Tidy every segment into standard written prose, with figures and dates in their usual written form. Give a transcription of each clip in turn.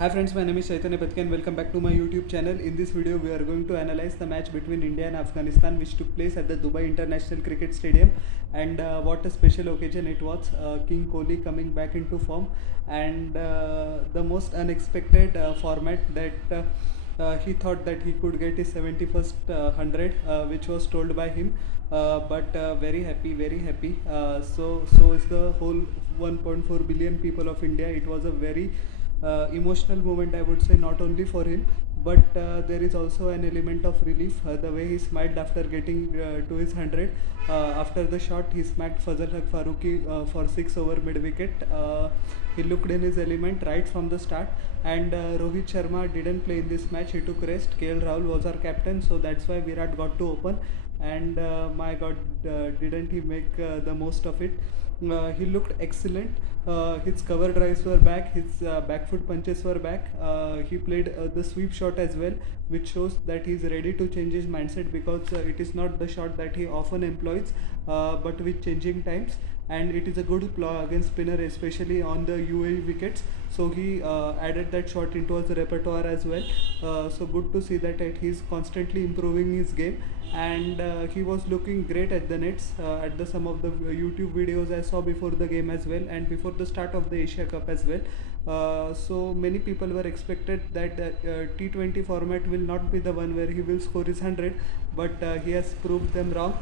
Hi friends, my name is Chaitanya Patki and welcome back to my YouTube channel. In this video, we are going to analyze the match between India and Afghanistan which took place at the Dubai International Cricket Stadium, and what a special occasion it was. King Kohli coming back into form, and the most unexpected format that he thought that he could get his 71st 100, which was told by him. But very happy, very happy. So is the whole 1.4 billion people of India. It was a very emotional moment, I would say, not only for him, but there is also an element of relief. The way he smiled after getting to his 100. After the shot, he smacked Fazal Haq Faruqi for 6 over mid wicket. He looked in his element right from the start, and Rohit Sharma didn't play in this match. He took rest. KL Rahul was our captain, so that's why Virat got to open. And my God, didn't he make the most of it? He looked excellent. His cover drives were back, his back foot punches were back. He played the sweep shot as well, which shows that he is ready to change his mindset, because it is not the shot that he often employs, but with changing times. And it is a good ploy against spinner, especially on the UAE wickets. So he added that shot into his repertoire as well. So good to see that he is constantly improving his game, and he was looking great at the nets. At the some of the YouTube videos I saw before the game as well, and before the start of the Asia Cup as well. So many people were expected that the T20 format will not be the one where he will score his 100, but he has proved them wrong,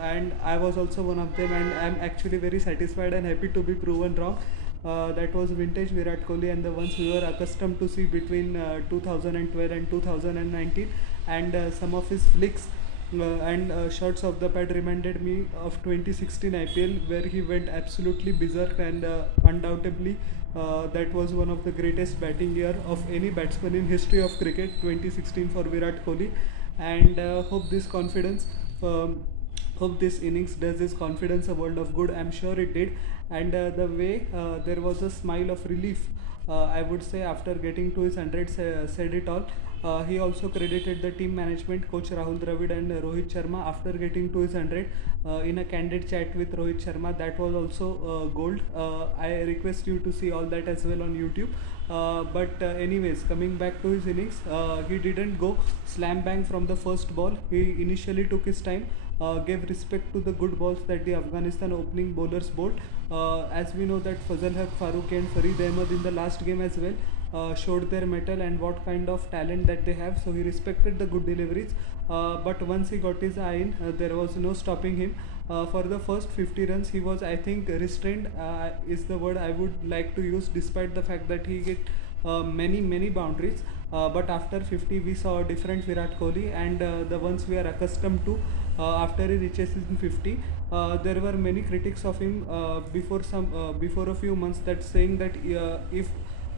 and I was also one of them, and I'm actually very satisfied and happy to be proven wrong. That was vintage Virat Kohli, and the ones we were accustomed to see between 2012 and 2019, and some of his flicks and shots of the pad reminded me of 2016 IPL, where he went absolutely berserk, and undoubtedly that was one of the greatest batting year of any batsman in history of cricket, 2016 for Virat Kohli. And hope this confidence. Hope this innings does his confidence a world of good. I'm sure it did, and the way there was a smile of relief, I would say, after getting to his 100, said it all. He also credited the team management, coach Rahul Dravid and Rohit Sharma, after getting to his 100 in a candid chat with Rohit Sharma. That was also gold. I request you to see all that as well on YouTube. But anyways, coming back to his innings, he didn't go slam bang from the first ball. He initially took his time, gave respect to the good balls that the Afghanistan opening bowlers bowled. As we know that Fazal Haq Faruqi and Farid Ahmed in the last game as well showed their mettle and what kind of talent that they have. So he respected the good deliveries. But once he got his eye in, there was no stopping him. For the first 50 runs, he was, I think, restrained, is the word I would like to use, despite the fact that he get many boundaries. But after 50, we saw a different Virat Kohli, and the ones we are accustomed to after he reaches in 50. There were many critics of him before a few months, that saying that if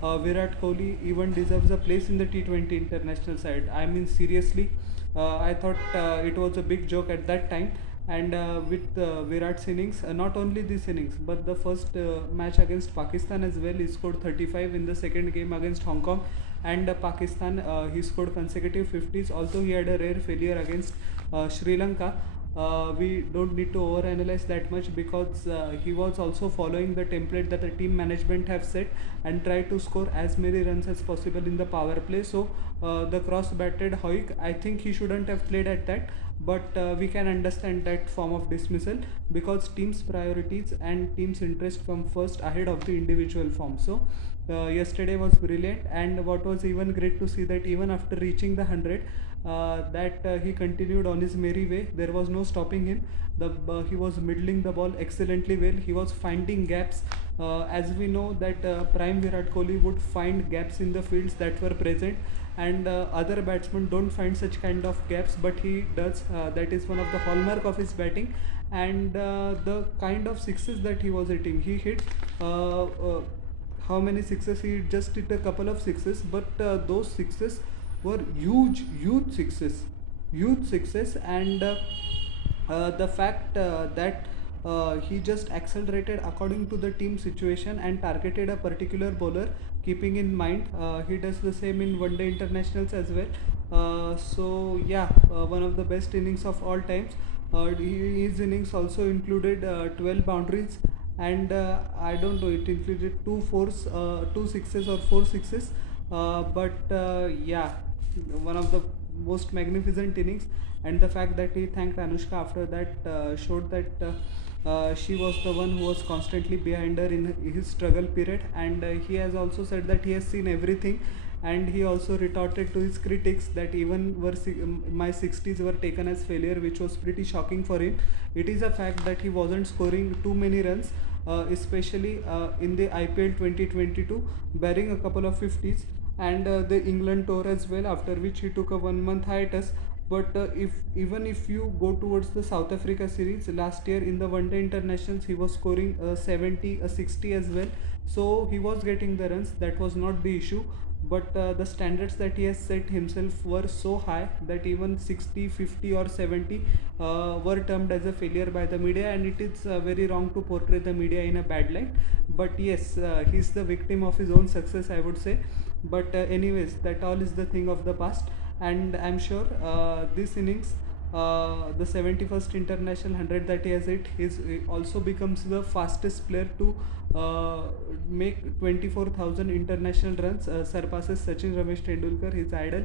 Virat Kohli even deserves a place in the T20 international side. I mean, seriously, I thought it was a big joke at that time. And with Virat's innings, not only this innings, but the first match against Pakistan as well, he scored 35. In the second game against Hong Kong and Pakistan, he scored consecutive 50s. Although he had a rare failure against Sri Lanka, we don't need to overanalyze that much, because he was also following the template that the team management have set, and try to score as many runs as possible in the power play. So the cross batted Hoik, I think he shouldn't have played at that, but we can understand that form of dismissal, because team's priorities and team's interest come first ahead of the individual form. So yesterday was brilliant, and what was even great to see that even after reaching the 100, that he continued on his merry way. There was no stopping him. He was middling the ball excellently well. He was finding gaps. As we know that prime Virat Kohli would find gaps in the fields that were present, and other batsmen don't find such kind of gaps, but he does. That is one of the hallmark of his batting, and the kind of sixes that he was hitting. He hit. How many sixes? He just hit a couple of sixes, but those sixes were huge sixes, huge sixes. And the fact that he just accelerated according to the team situation and targeted a particular bowler, keeping in mind he does the same in one day internationals as well. So yeah, one of the best innings of all times. His innings also included 12 boundaries, and I don't know, it included two sixes or four sixes. But yeah, one of the most magnificent innings, and the fact that he thanked Anushka after that showed that she was the one who was constantly behind her in his struggle period. And he has also said that he has seen everything, and he also retorted to his critics that even my 60s were taken as failure, which was pretty shocking for him. It is a fact that he wasn't scoring too many runs, especially in the IPL 2022, bearing a couple of 50s, and the England tour as well, after which he took a 1 month hiatus. But if even if you go towards the South Africa series last year in the one day internationals, he was scoring 70, 60 as well. So he was getting the runs, that was not the issue. But the standards that he has set himself were so high that even 60, 50 or 70 were termed as a failure by the media, and it is very wrong to portray the media in a bad light. But yes, he's the victim of his own success, I would say. But anyways, that all is the thing of the past, and I'm sure this innings, the 71st international 100 that he has hit, he also becomes the fastest player to make 24,000 international runs, surpasses Sachin Ramesh Tendulkar, his idol.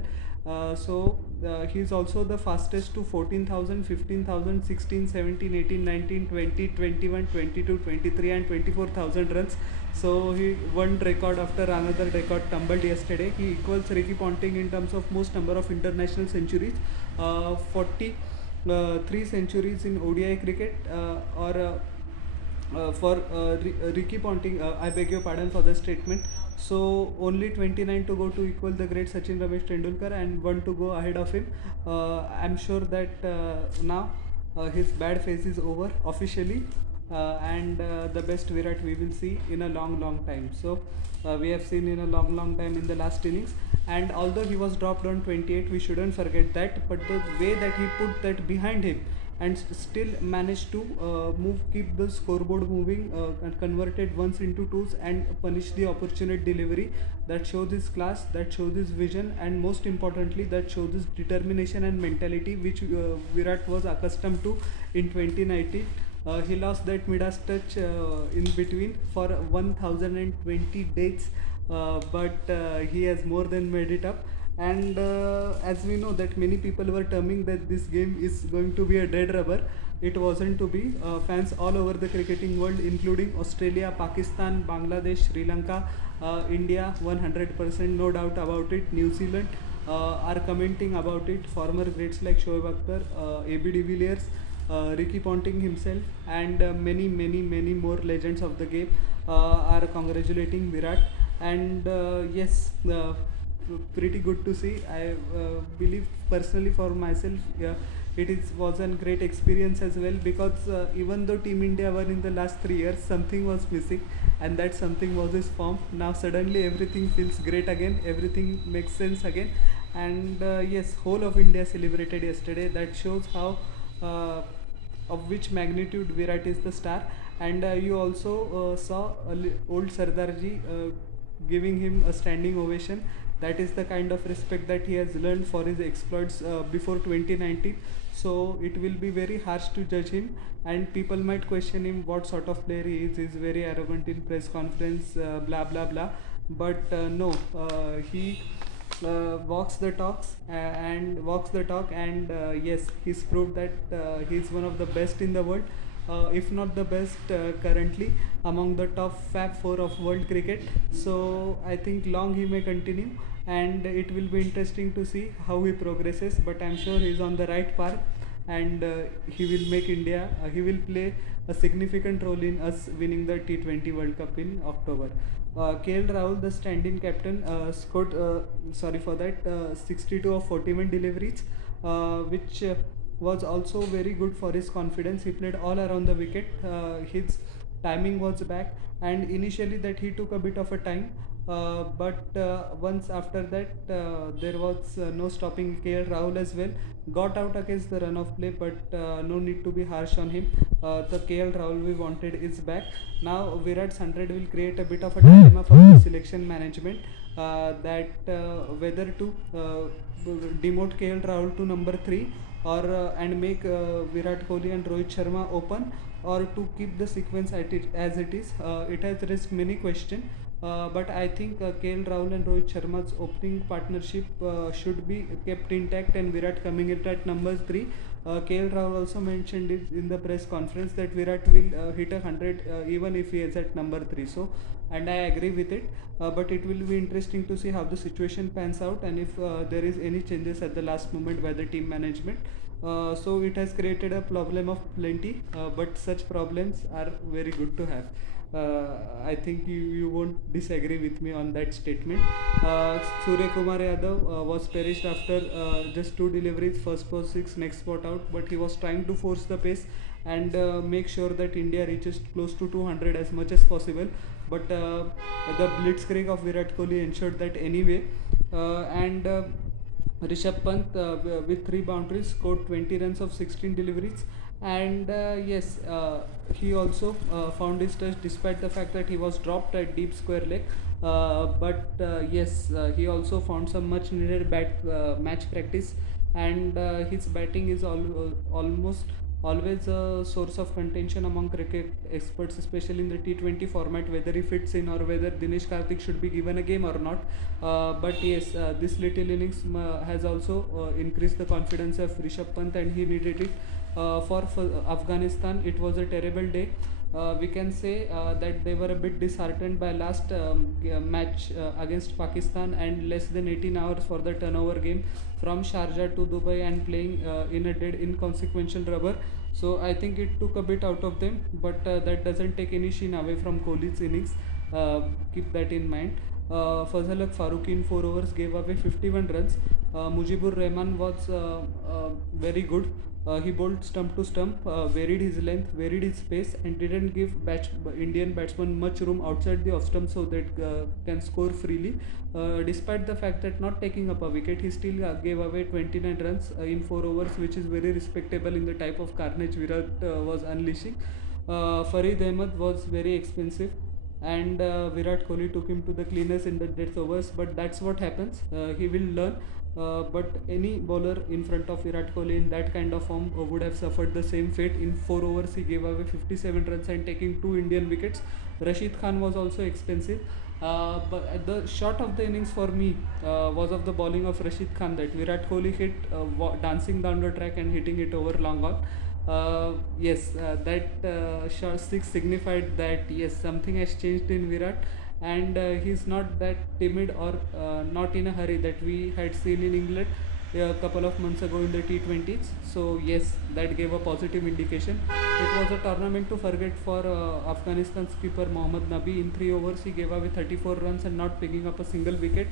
He is also the fastest to 14,000, 15,000, 16, 17, 18, 19, 20, 21, 22, 23, and 24,000 runs. So he one record after another record tumbled yesterday. He equals Ricky Ponting in terms of most number of international centuries, 43 centuries in ODI cricket, or for Ricky Ponting, I beg your pardon for the statement. So only 29 to go to equal the great Sachin Ramesh Tendulkar, and one to go ahead of him. I'm sure that now his bad phase is over officially, and the best Virat we will see in a long, long time. So we have seen in a long, long time in the last innings. And although he was dropped on 28, we shouldn't forget that. But the way that he put that behind him and still managed to keep the scoreboard moving, and converted ones into twos and punish the opportunate delivery, that shows his class, that shows his vision, and most importantly that shows his determination and mentality, which Virat was accustomed to in 2019. He lost that Midas touch in between for 1020 days, but he has more than made it up. And as we know that many people were terming that this game is going to be a dead rubber, it wasn't to be. Fans all over the cricketing world, including Australia, Pakistan, Bangladesh, Sri Lanka, India, 100%, no doubt about it, New Zealand, are commenting about it. Former greats like Shoaib Akhtar, AB de Villiers, Ricky Ponting himself, and many more legends of the game are congratulating Virat. And yes, pretty good to see. I believe personally for myself, yeah, was a great experience as well, because even though Team India were in the last 3 years, something was missing, and that something was his form. Now suddenly everything feels great again, everything makes sense again, and yes, whole of India celebrated yesterday. That shows how of which magnitude Virat is the star. And you also saw old Sardarji giving him a standing ovation. That is the kind of respect that he has learned for his exploits before 2019. So it will be very harsh to judge him, and people might question him what sort of player he is. He's very arrogant in press conference, blah blah blah. But no, he walks the talk, and yes, he's proved that he's one of the best in the world, if not the best currently, among the top Fab 4 of world cricket. So I think long he may continue, and it will be interesting to see how he progresses. But I'm sure he's on the right path, and he will make India. He will play a significant role in us winning the T20 World Cup in October. KL Rahul, the stand-in captain, scored, sorry for that, 62 of 41 deliveries, which was also very good for his confidence. He played all around the wicket. His timing was back, and initially that he took a bit of a time, but once after that, there was no stopping KL Rahul as well. Got out against the run of play, but no need to be harsh on him. The KL Rahul we wanted is back. Now Virat's 100 will create a bit of a dilemma for the selection management, that whether to demote KL Rahul to number 3, or and make Virat Kohli and Rohit Sharma open, or to keep the sequence as it is. It has raised many questions. But I think KL Rahul and Rohit Sharma's opening partnership should be kept intact, and Virat coming in at number 3. KL Rahul also mentioned it in the press conference that Virat will hit 100 even if he is at number 3. So, and I agree with it. But it will be interesting to see how the situation pans out, and if there is any changes at the last moment by the team management. So it has created a problem of plenty, but such problems are very good to have. I think you won't disagree with me on that statement. Surya Kumar Yadav was perished after just 2 deliveries, first ball 6, next spot out, but he was trying to force the pace and make sure that India reaches close to 200 as much as possible. But the blitzkrieg of Virat Kohli ensured that anyway. And Rishabh Pant with 3 boundaries scored 20 runs of 16 deliveries, and yes, he also found his touch despite the fact that he was dropped at deep square leg. But yes, he also found some much needed match practice, and his batting is almost always a source of contention among cricket experts, especially in the T20 format, whether he fits in or whether Dinesh Karthik should be given a game or not. But yes, this little innings has also increased the confidence of Rishabh Pant, and he needed it. For Afghanistan, it was a terrible day. We can say that they were a bit disheartened by last match against Pakistan, and less than 18 hours for the turnover game from Sharjah to Dubai, and playing in a dead inconsequential rubber. So I think it took a bit out of them, but that doesn't take any sheen away from Kohli's innings. Keep that in mind. Fazal Haq Farooqi in 4 overs gave away 51 runs. Mujibur Rahman was very good. He bowled stump to stump, varied his length, varied his pace, and didn't give Indian batsmen much room outside the off stump so that can score freely. Despite the fact that not taking up a wicket, he still gave away 29 runs in 4 overs, which is very respectable in the type of carnage Virat was unleashing. Farid Ahmed was very expensive, and Virat Kohli took him to the cleaners in the death overs. But that's what happens. He will learn. But any bowler in front of Virat Kohli in that kind of form would have suffered the same fate. In 4 overs, he gave away 57 runs and taking 2 Indian wickets. Rashid Khan was also expensive. But at the shot of the innings for me was of the bowling of Rashid Khan, that Virat Kohli hit dancing down the track and hitting it over long on. Yes, that shot 6 signified that yes, something has changed in Virat, and he's not that timid or not in a hurry that we had seen in England a couple of months ago in the T20s. So yes, that gave a positive indication. It was a tournament to forget for Afghanistan's keeper Mohammad Nabi. In 3 overs, he gave away 34 runs and not picking up a single wicket.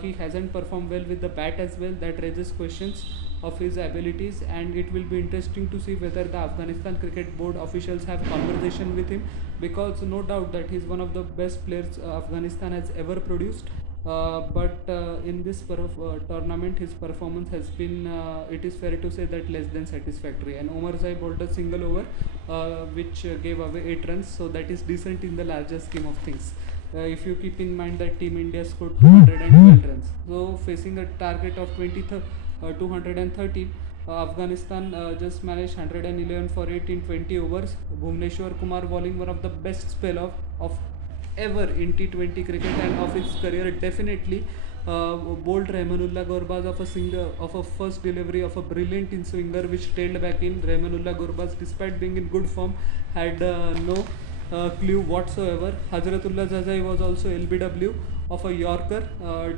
He hasn't performed well with the bat as well. That raises questions of his abilities, and it will be interesting to see whether the Afghanistan Cricket Board officials have conversation with him, because no doubt that he's one of the best players Afghanistan has ever produced. But in this tournament, his performance has been, it is fair to say that, less than satisfactory. And Omar Zai bowled a single over, which gave away 8 runs, so that is decent in the larger scheme of things. If you keep in mind that Team India scored 212 runs, so facing a target of 230, Afghanistan just managed 111 for 8 in 20 overs. Bhuvneshwar Kumar bowling one of the best spell of ever in T20 cricket and of his career, definitely. Bowled Rahmanullah Gurbaz of a first delivery of a brilliant in swinger which tailed back in. Rahmanullah Gurbaz, despite being in good form, had no clue whatsoever. Hazratullah Zazai was also LBW of a Yorker,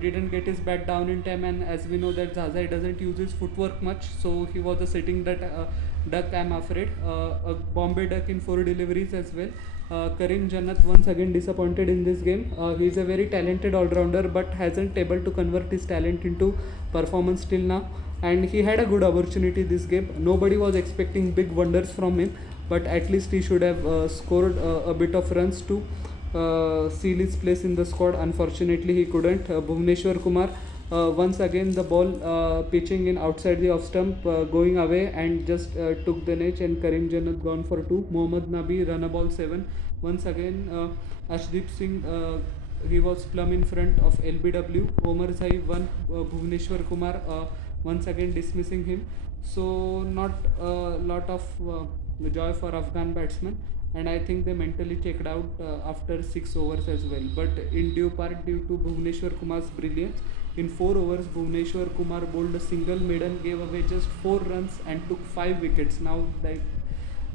didn't get his bat down in time, and as we know that Zazai doesn't use his footwork much, so he was a sitting duck, I'm afraid. A Bombay duck in 4 deliveries as well. Karim Jannat once again disappointed in this game. He is a very talented all-rounder, but hasn't able to convert his talent into performance till now. And he had a good opportunity this game. Nobody was expecting big wonders from him, but at least he should have scored a bit of runs to seal his place in the squad. Unfortunately, he couldn't. Bhuvneshwar Kumar, once again the ball pitching in outside the off stump, going away, and just took the edge, and Karim Jannat gone for 2. Mohammad Nabi run a ball 7. Once again, Ashdeep Singh, he was plumb in front of LBW. Omar Zai won. Bhuvneshwar Kumar once again dismissing him. So not a lot of joy for Afghan batsmen. and I think they mentally checked out after 6 overs as well. But in due part, due to Bhuvneshwar Kumar's brilliance, in 4 overs, Bhuvneshwar Kumar bowled a single maiden, gave away just 4 runs, and took 5 wickets. Now that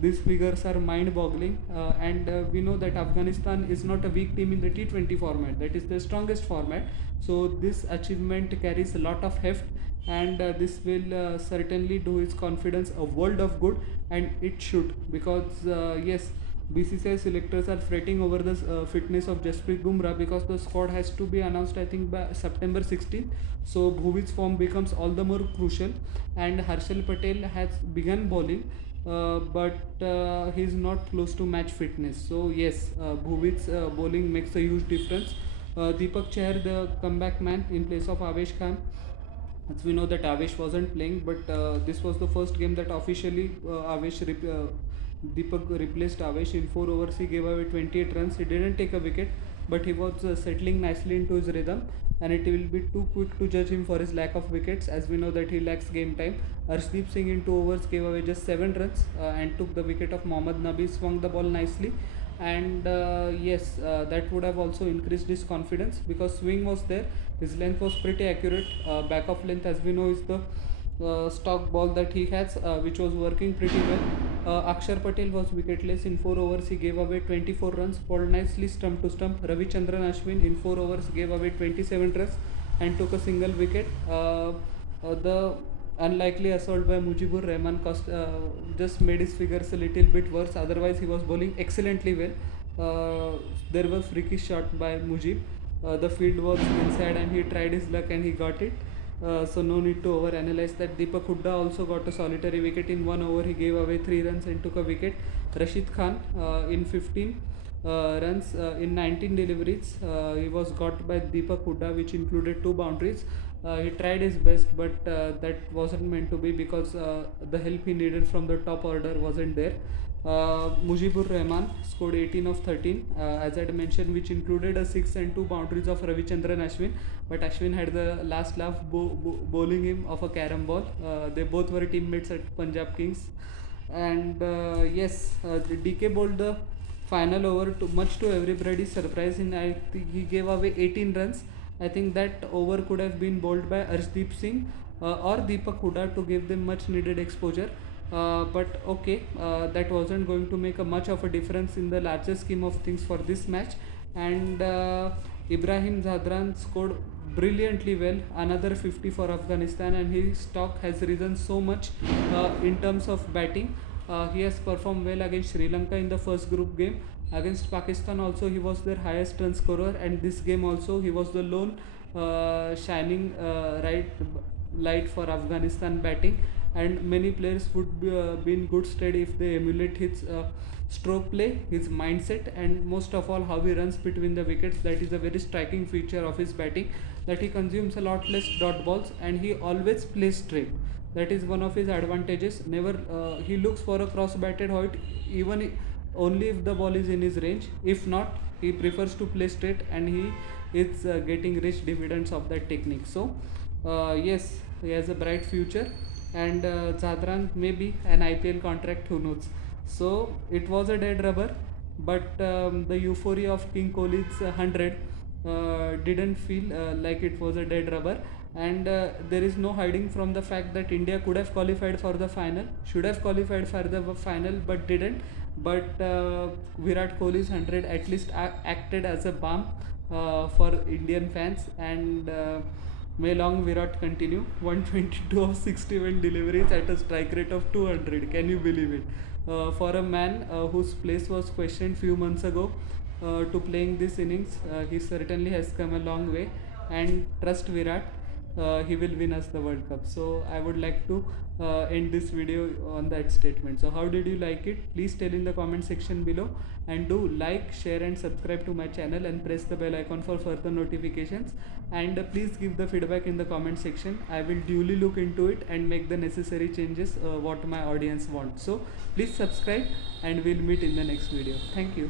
these figures are mind-boggling, and we know that Afghanistan is not a weak team in the T20 format. That is the strongest format. So this achievement carries a lot of heft, and this will certainly do his confidence a world of good, and it should, because yes, BCCI selectors are fretting over the fitness of Jasprit Bumrah, because the squad has to be announced I think by September 16th. So Bhuvi's form becomes all the more crucial, and Harshal Patel has begun bowling, but he is not close to match fitness. So yes, Bhuvi's bowling makes a huge difference. Deepak Chahar, the comeback man in place of Avesh Khan. As we know that Avesh wasn't playing, but this was the first game that officially Deepak replaced Avesh. In 4 overs, he gave away 28 runs. He didn't take a wicket, but he was settling nicely into his rhythm, and it will be too quick to judge him for his lack of wickets, as we know that he lacks game time. Arshdeep Singh in 2 overs gave away just 7 runs and took the wicket of Mohammad Nabi, swung the ball nicely, and yes, that would have also increased his confidence, because swing was there, his length was pretty accurate. Back of length, as we know, is the stock ball that he has, which was working pretty well. Akshar Patel was wicketless in 4 overs. He gave away 24 runs, bowled nicely stump to stump. Ravichandran Ashwin in 4 overs gave away 27 runs and took a single wicket. The unlikely assault by Mujibur Rahman just made his figures a little bit worse. Otherwise, he was bowling excellently well. There was freaky shot by Mujib. The field was inside, and he tried his luck and he got it. So no need to over-analyze that. Deepak Hooda also got a solitary wicket in 1 over. He gave away 3 runs and took a wicket. Rashid Khan in 15 runs in 19 deliveries. He was got by Deepak Hooda, which included 2 boundaries. He tried his best, but that wasn't meant to be, because the help he needed from the top order wasn't there. Mujibur Rahman scored 18 of 13, as I had mentioned, which included a 6 and 2 boundaries of Ravichandran Ashwin. But Ashwin had the last laugh bowling him off a carom ball. They both were teammates at Punjab Kings. And yes, DK bowled the final over, much to everybody's surprise. I think he gave away 18 runs. I think that over could have been bowled by Arshdeep Singh or Deepak Hooda to give them much needed exposure. But okay, that wasn't going to make a much of a difference in the larger scheme of things for this match. And Ibrahim Zadran scored brilliantly well, another 50 for Afghanistan, and his stock has risen so much in terms of batting. He has performed well against Sri Lanka in the first group game. Against Pakistan also he was their highest run scorer, and this game also he was the lone shining light for Afghanistan batting. And many players would be in good stead if they emulate his stroke play, his mindset, and most of all how he runs between the wickets. That is a very striking feature of his batting, that he consumes a lot less dot balls and he always plays straight. That is one of his advantages. Never he looks for a cross batted Hoyt, only if the ball is in his range. If not, he prefers to play straight, and he is getting rich dividends of that technique. So yes, he has a bright future, and Zadran may be an IPL contract, who knows. So it was a dead rubber, but the euphoria of King Kohli's 100 didn't feel like it was a dead rubber. And there is no hiding from the fact that India could have qualified for the final, should have qualified for the final, but didn't. But Virat Kohli's 100 at least acted as a balm for Indian fans, and may long Virat continue. 122 of 61 deliveries at a strike rate of 200. Can you believe it? For a man whose place was questioned few months ago to playing this innings, he certainly has come a long way. And trust Virat, he will win us the World Cup. So I would like to end this video on that statement. So how did you like it? Please tell in the comment section below, and do like, share and subscribe to my channel, and press the bell icon for further notifications. And please give the feedback in the comment section. I will duly look into it and make the necessary changes what my audience wants. So please subscribe, and we'll meet in the next video. Thank you.